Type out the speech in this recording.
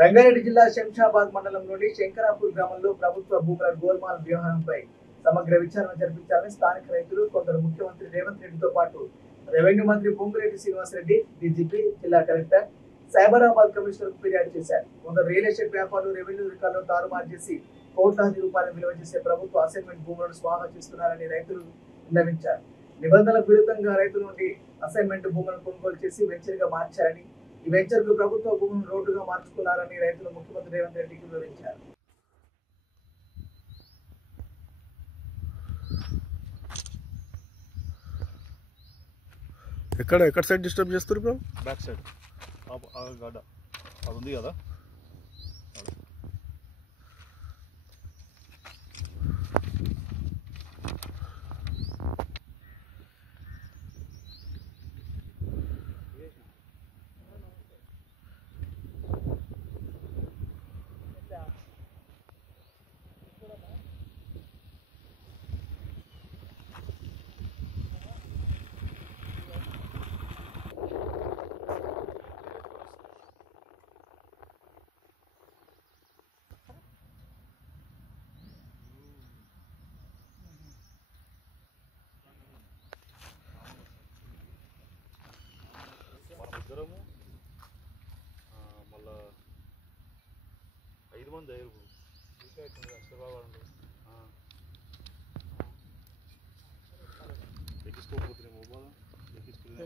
రంగారెడ్డి జిల్లా శంషాబాద్ మండలంలోని శంకరాపూర్ గ్రామంలో ప్రభుత్వ భూముల గోల్మాల్ వ్యవహారంపై సమగ్ర విచారణ జరిపించాలని స్థానిక రైతులు కొందరు ముఖ్యమంత్రి రేవంత్ రెడ్డితో పాటు రెవెన్యూ మంత్రి పొంగులేటి శ్రీనివాసరెడ్డి, డీజీపీ, జిల్లా కలెక్టర్, సైబరాబాద్ కమిషనర్ ఫిర్యాదు చేశారు. కొందరు రియల్ ఎస్టేట్ వ్యాపారులు రెవెన్యూ రికార్డులను తారుమారు చేసి కోట్లాది రూపాయలు విలువ చేసే ప్రభుత్వ అసైన్మెంట్ భూములను స్వాహా చేస్తున్నారని రైతులు విన్నవించారు. నిబంధనలకు విరుద్ధంగా రైతుల నుండి అసైన్మెంట్ భూములను కొనుగోలు చేసి వెంచర్ గా మార్చారని, ఈ వెంచర్ కు ప్రభుత్వ భూములను రోడ్డుగా మార్చుకున్నారని రైతులు ముఖ్యమంత్రి రేవంత్ రెడ్డికి వివరించారు. ఎక్కడ సైడ్ డిస్టర్బ్ చేస్తారు బ్రో? బ్యాక్ సైడ్ గడ్డ అది ఉంది కదా. ఇద్దరము మళ్ళా 5 మంది అయ్యారు. ఎక్కించుకోకపోతున్నాము ఎక్కించుకునే